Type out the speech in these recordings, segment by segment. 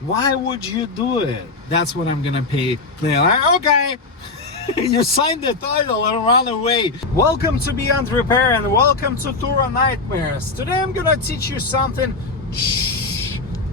Why would you do it? That's what I'm gonna pay. They're like, okay. You signed the title and run away. Welcome to Beyond Repair and welcome to Turo Nightmares. Today I'm gonna teach you something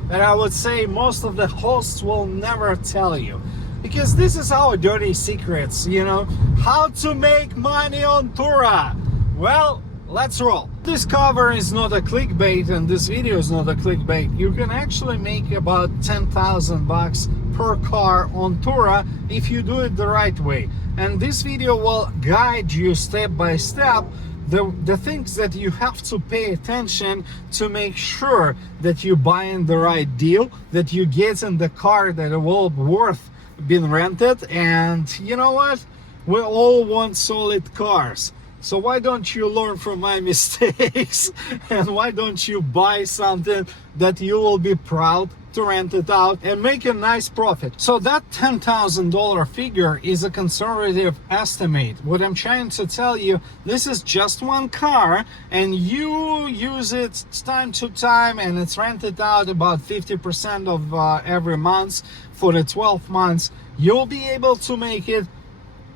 that I would say most of the hosts will never tell you. Because this is our dirty secrets, you know, how to make money on Turo. Well, let's roll. This cover is not a clickbait and this video is not a clickbait. You can actually make about 10,000 bucks per car on Turo if you do it the right way. And this video will guide you step by step the things that you have to pay attention to make sure that you buying the right deal, that you get in the car that will be worth being rented. And you know what? We all want solid cars. So why don't you learn from my mistakes and why don't you buy something that you will be proud to rent it out and make a nice profit? So that $10,000 figure is a conservative estimate. What I'm trying to tell you, this is just one car and you use it time to time and it's rented out about 50% of every month for the 12 months. You'll be able to make it.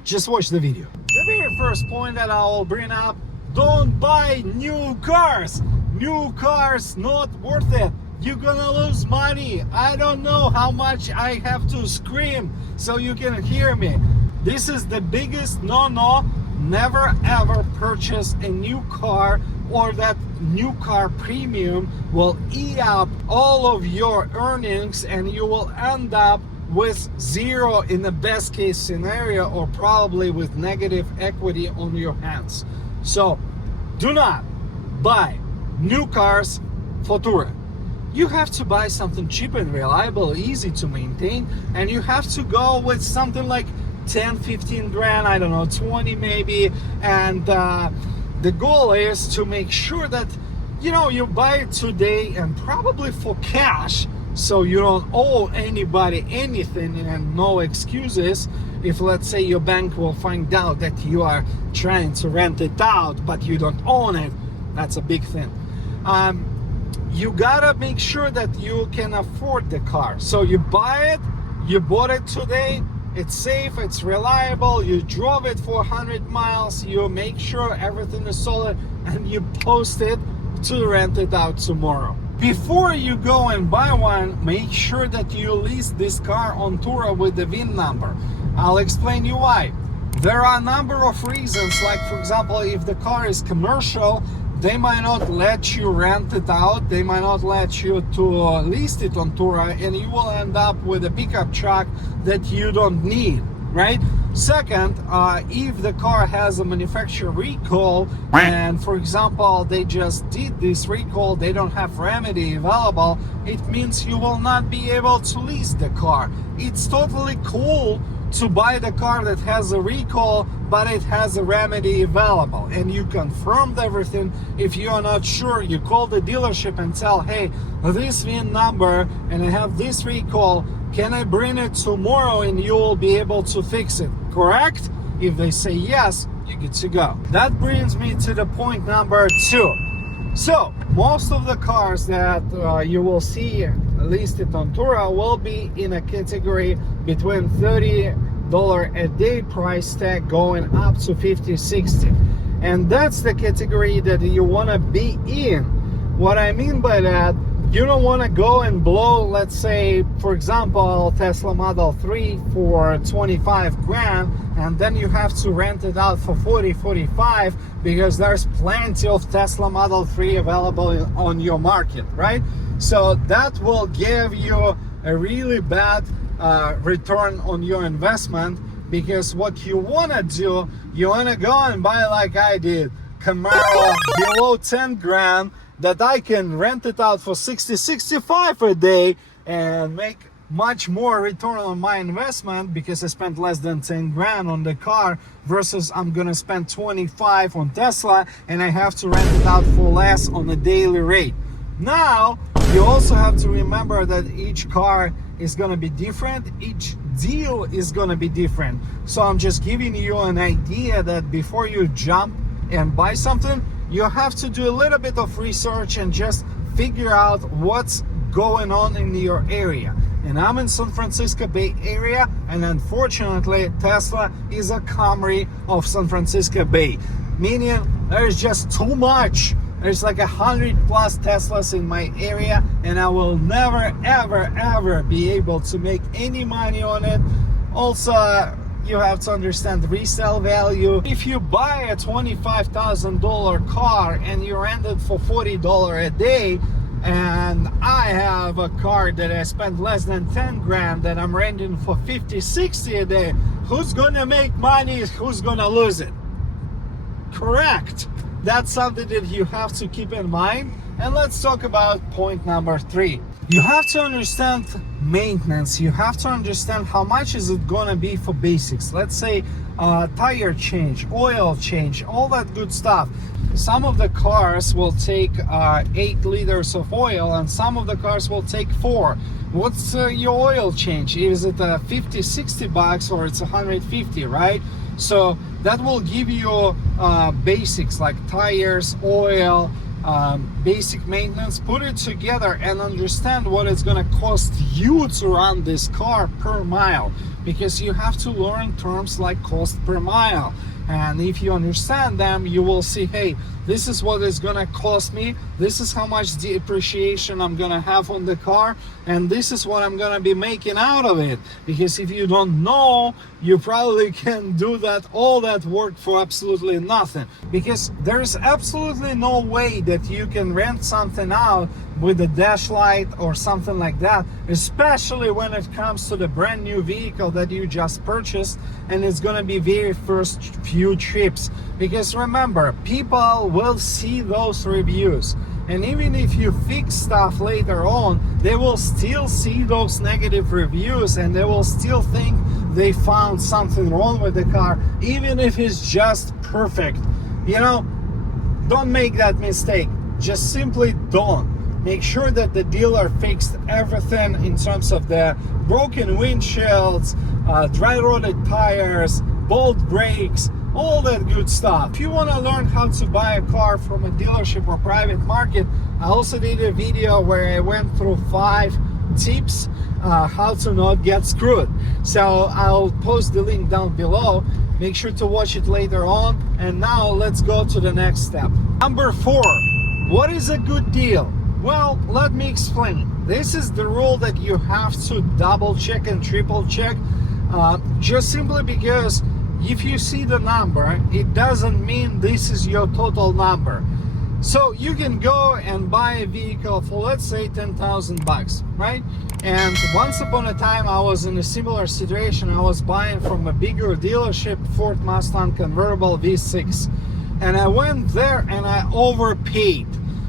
Just watch the video. The very first point that I will bring up, don't buy new cars. New cars not worth it. You're gonna lose money. I don't know how much I have to scream so you can hear me. This is the biggest no-no. Never ever purchase a new car, or that new car premium will eat up all of your earnings and you will end up with zero in the best case scenario, or probably with negative equity on your hands. So do not buy new cars for Turo. You have to buy something cheap and reliable, easy to maintain, and you have to go with something like 10, 15 grand, I don't know, 20 maybe. And the goal is to make sure that, you know, you buy it today and probably for cash, so you don't owe anybody anything and no excuses. If let's say your bank will find out that you are trying to rent it out but you don't own it, that's a big thing. You gotta make sure that you can afford the car. So you buy it, you bought it today, it's safe, it's reliable, you drove it for 100 miles, you make sure everything is solid, and you post it to rent it out tomorrow. Before you go and buy one, make sure that you list this car on Turo with the VIN number. I'll explain you why. There are a number of reasons, like for example, if the car is commercial, they might not let you rent it out, they might not let you to list it on Turo, and you will end up with a pickup truck that you don't need, right? Second, if the car has a manufacturer recall and for example they just did this recall, they don't have remedy available, it means you will not be able to lease the car. It's totally cool to buy the car that has a recall but it has a remedy available, and you confirmed everything. If you are not sure, you call the dealership and tell, hey, this VIN number and I have this recall, can I bring it tomorrow and you will be able to fix it, correct? If they say yes, you're good to go. That brings me to the point number 2. So most of the cars that you will see listed on Turo will be in a category between $30 a day price tag going up to 50, 60. And that's the category that you want to be in. What I mean by that, you don't want to go and blow, let's say, for example, Tesla Model 3 for 25 grand, and then you have to rent it out for 40, 45, because there's plenty of Tesla Model 3 available on your market, right? So that will give you a really bad return on your investment, because what you want to do, you want to go and buy, like I did, Camaro below 10 grand, that I can rent it out for 60, 65 a day and make much more return on my investment, because I spent less than 10 grand on the car versus I'm gonna spend 25 on Tesla and I have to rent it out for less on a daily rate. Now, you also have to remember that each car is gonna be different, each deal is gonna be different. So I'm just giving you an idea that before you jump and buy something, you have to do a little bit of research and just figure out what's going on in your area. and I'm in San Francisco Bay Area, and unfortunately Tesla is a Camry of San Francisco Bay, meaning there's just too much. There's like 100 plus Teslas in my area, and I will never ever be able to make any money on it. Also, you have to understand the resale value. If you buy a $25,000 car and you rent it for $40 a day, and I have a car that I spent less than 10 grand that I'm renting for 50, 60 a day, who's gonna make money? Who's gonna lose it? Correct. That's something that you have to keep in mind. And let's talk about point number 3. You have to understand maintenance. You have to understand how much is it gonna be for basics. Let's say tire change, oil change, all that good stuff. Some of the cars will take 8 liters of oil, and some of the cars will take 4. What's your oil change? Is it 50, 60 bucks, or it's 150, right? So that will give you basics like tires, oil, basic maintenance. Put it together and understand what it's gonna cost you to run this car per mile, because you have to learn terms like cost per mile. And if you understand them, you will see, hey, this is what it's gonna cost me, this is how much depreciation I'm gonna have on the car, and this is what I'm gonna be making out of it. Because if you don't know, you probably can do that all that work for absolutely nothing. Because there's absolutely no way that you can rent something out with a dash light or something like that, especially when it comes to the brand new vehicle that you just purchased and it's gonna be very first few trips. Because remember, people will see those reviews, and even if you fix stuff later on, they will still see those negative reviews, and they will still think they found something wrong with the car, even if it's just perfect. You know, don't make that mistake. Just simply don't. Make sure that the dealer fixed everything in terms of the broken windshields, dry-rotted tires, bolt brakes, all that good stuff. If you want to learn how to buy a car from a dealership or private market, I also did a video where I went through 5 tips how to not get screwed. So I'll post the link down below. Make sure to watch it later on. And now let's go to the next step. Number 4, what is a good deal? Well, let me explain. This is the rule that you have to double check and triple check, just simply because if you see the number, it doesn't mean this is your total number. So you can go and buy a vehicle for, let's say, 10,000 bucks, right? And once upon a time, I was in a similar situation. I was buying from a bigger dealership, Ford Mustang convertible V6, and I went there and I overpaid.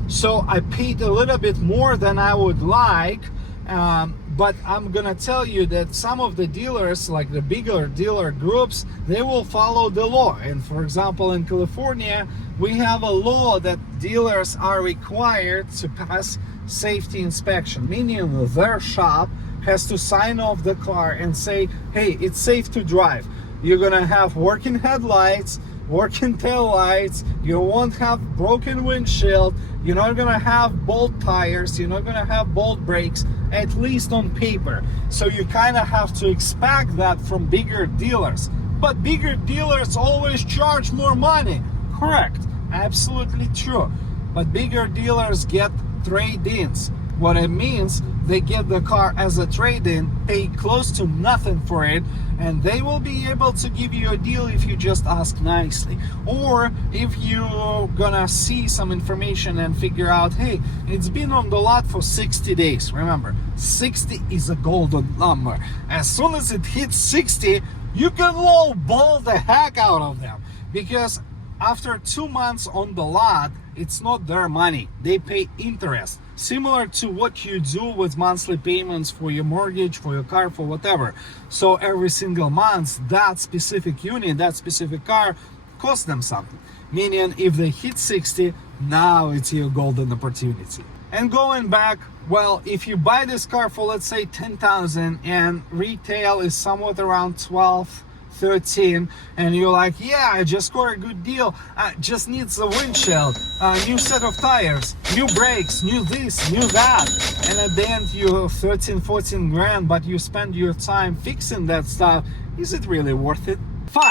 So I paid a little bit more than I would like, but I'm gonna tell you that some of the dealers, like the bigger dealer groups, they will follow the law. And for example, in California, we have a law that dealers are required to pass safety inspection, meaning their shop has to sign off the car and say, hey, it's safe to drive. You're gonna have working headlights, working tail lights, you won't have broken windshield, you're not gonna have bolt tires, you're not gonna have bolt brakes, at least on paper. So you kind of have to expect that from bigger dealers. But bigger dealers always charge more money. Correct, absolutely true. But bigger dealers get trade-ins. What it means, they get the car as a trade-in, pay close to nothing for it, and they will be able to give you a deal if you just ask nicely. Or if you're gonna see some information and figure out, hey, it's been on the lot for 60 days. Remember, 60 is a golden number. As soon as it hits 60, you can lowball the heck out of them, because after 2 months on the lot, it's not their money. They pay interest, similar to what you do with monthly payments for your mortgage, for your car, for whatever. So every single month, that specific unit, that specific car costs them something. Meaning if they hit 60, now it's your golden opportunity. And going back, well, if you buy this car for, let's say, 10,000 and retail is somewhat around 12, 13, and you're like, yeah, I just scored a good deal, just needs a windshield, new set of tires, new brakes, new this, new that, and at the end you 13-14 grand, but you spend your time fixing that stuff. Is it really worth it? 5.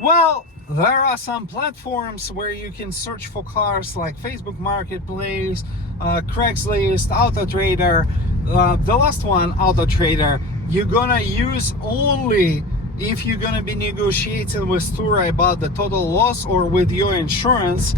Well, there are some platforms where you can search for cars like Facebook Marketplace, Craigslist, AutoTrader. The last one, AutoTrader, you're gonna use only if you're gonna be negotiating with Tura about the total loss or with your insurance,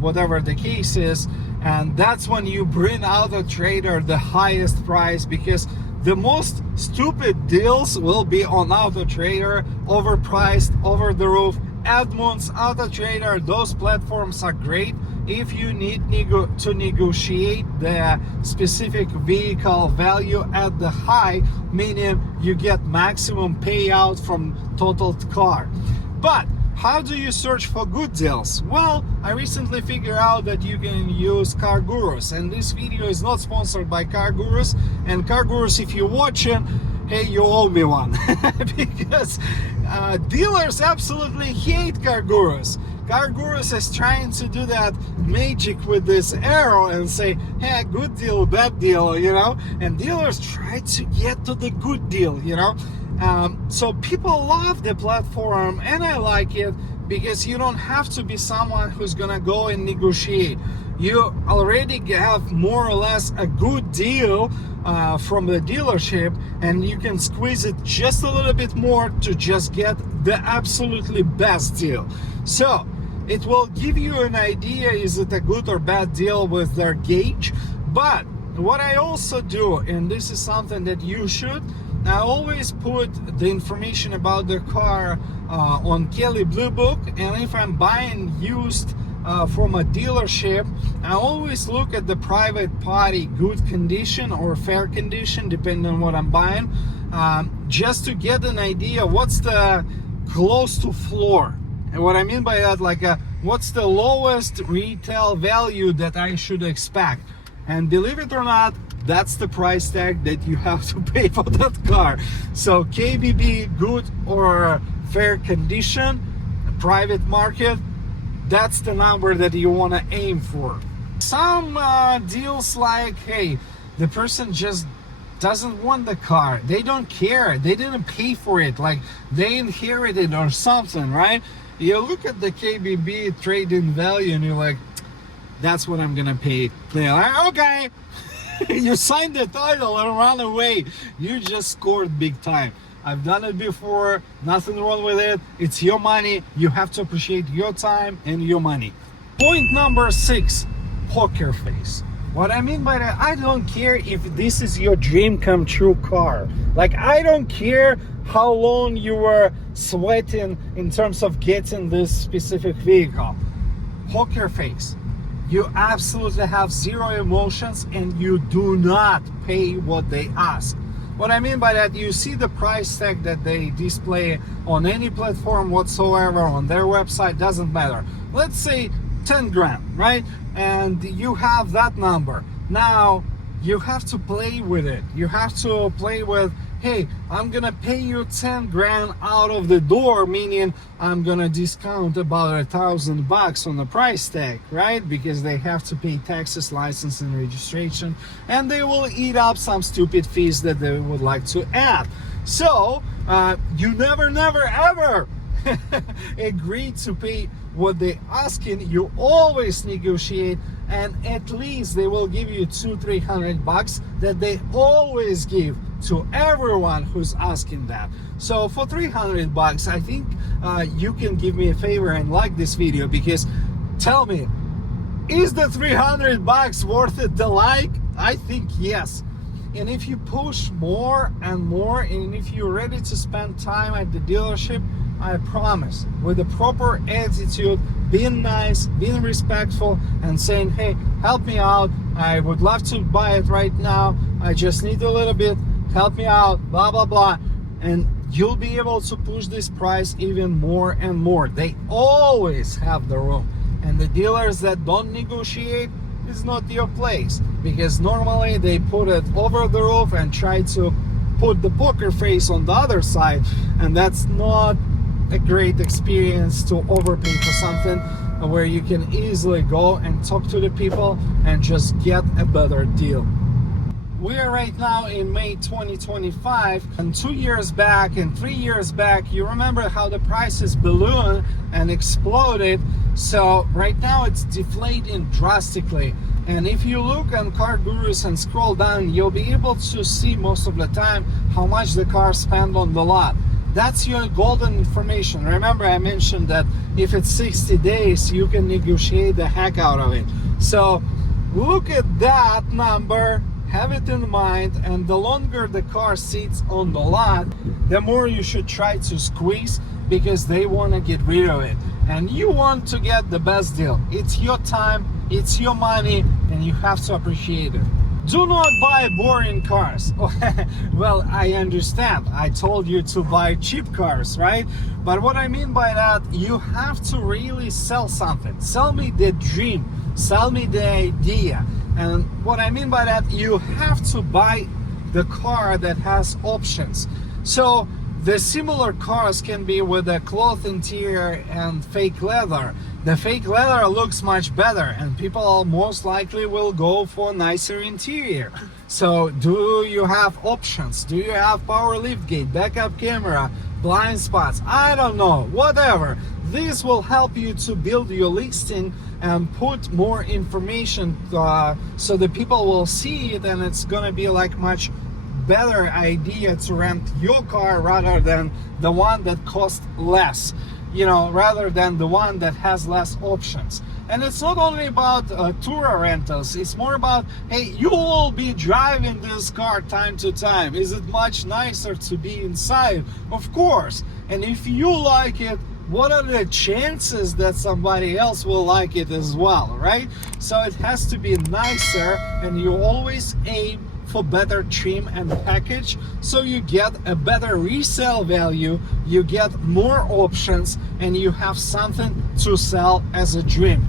whatever the case is. And that's when you bring AutoTrader the highest price, because the most stupid deals will be on AutoTrader, overpriced, over the roof. Edmunds, AutoTrader, those platforms are great if you need to negotiate the specific vehicle value at the high, meaning you get maximum payout from totaled car. But how do you search for good deals? Well, I recently figured out that you can use CarGurus, and this video is not sponsored by CarGurus. And CarGurus, if you're watching, hey, you owe me one. Because dealers absolutely hate CarGurus. CarGurus is trying to do that magic with this arrow and say, hey, good deal, bad deal, you know, and dealers try to get to the good deal, you know. So people love the platform, and I like it because you don't have to be someone who's gonna go and negotiate. You already have more or less a good deal from the dealership, and you can squeeze it just a little bit more to just get the absolutely best deal. So it will give you an idea, is it a good or bad deal with their gauge. But what I also do, and this is something that you should, I always put the information about the car on Kelley Blue Book, and if I'm buying used from a dealership, I always look at the private party good condition or fair condition, depending on what I'm buying, just to get an idea what's the close to floor. And what I mean by that, like what's the lowest retail value that I should expect. And believe it or not, that's the price tag that you have to pay for that car. So KBB, good or fair condition, private market, that's the number that you want to aim for. Some deals like, hey, the person just doesn't want the car, they don't care, they didn't pay for it, like they inherited or something, right? You look at the KBB trade-in value and you're like, that's what I'm gonna pay. They're like, okay. You signed the title and run away. You just scored big time. I've done it before, nothing wrong with it. It's your money. You have to appreciate your time and your money. Point number 6, poker face. What I mean by that, I don't care if this is your dream come true car. Like, I don't care how long you were sweating in terms of getting this specific vehicle. Poker face. You absolutely have zero emotions and you do not pay what they ask. What I mean by that, you see the price tag that they display on any platform whatsoever, on their website, doesn't matter. Let's say 10 grand, right? And you have that number. Now you have to play with it. You have to play with, hey, I'm gonna pay you 10 grand out of the door, meaning I'm gonna discount about $1,000 on the price tag, right? Because they have to pay taxes, license, and registration, and they will eat up some stupid fees that they would like to add. So you never ever agree to pay what they asking. You always negotiate, and at least they will give you $200-300 that they always give to everyone who's asking that. So for $300, I think you can give me a favor and like this video, because tell me, is the $300 worth it the like? I think yes. And if you push more and more, and if you're ready to spend time at the dealership, I promise, with the proper attitude, being nice, being respectful, and saying, hey, help me out, I would love to buy it right now, I just need a little bit, help me out, blah blah blah, and you'll be able to push this price even more and more. They always have the room, and the dealers that don't negotiate, is not your place, because normally they put it over the roof and try to put the poker face on the other side, and that's not a great experience to overpay for something where you can easily go and talk to the people and just get a better deal. We are right now in May 2025, and 2 years back and 3 years back, you remember how the prices ballooned and exploded. So right now it's deflating drastically. And if you look on Car Gurus and scroll down, you'll be able to see most of the time how much the car spent on the lot. That's your golden information. Remember, I mentioned that if it's 60 days, you can negotiate the heck out of it. So look at that number, have it in mind, and the longer the car sits on the lot, the more you should try to squeeze, because they want to get rid of it. And you want to get the best deal. It's your time, it's your money, and you have to appreciate it. Do not buy boring cars. Well, I understand. I told you to buy cheap cars, right? But what I mean by that, you have to really sell something. Sell me the dream. Sell me the idea. And what I mean by that, you have to buy the car that has options. So the similar cars can be with a cloth interior and fake leather. The fake leather looks much better, and people most likely will go for nicer interior. So do you have options? Do you have power liftgate, backup camera, blind spots? I don't know, whatever. This will help you to build your listing and put more information so the people will see it, and it's gonna be like much better idea to rent your car rather than the one that costs less, you know, rather than the one that has less options. And it's not only about tour rentals, it's more about, hey, you will be driving this car time to time. Is it much nicer to be inside? Of course. And if you like it, what are the chances that somebody else will like it as well, right? So it has to be nicer, and you always aim for better trim and package, so you get a better resale value, you get more options, and you have something to sell as a dream.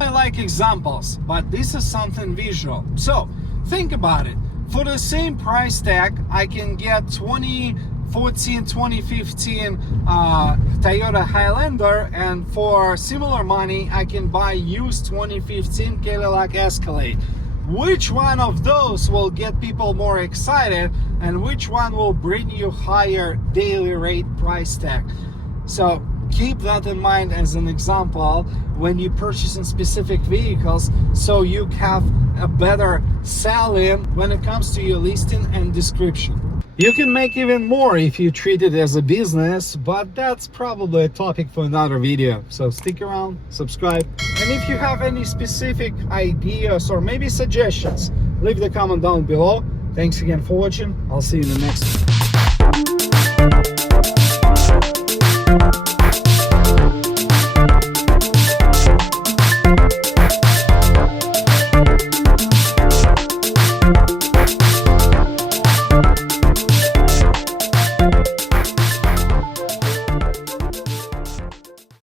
I like examples, but this is something visual. So think about it. For the same price tag, I can get 2014, 2015 Toyota Highlander, and for similar money, I can buy used 2015 Cadillac Escalade. Which one of those will get people more excited, and which one will bring you higher daily rate price tag? So keep that in mind as an example when you purchase in specific vehicles, so you have a better selling when it comes to your listing and description. You can make even more if you treat it as a business, but that's probably a topic for another video. So stick around, subscribe, and if you have any specific ideas or maybe suggestions, leave the comment down below. Thanks again for watching. I'll see you in the next one.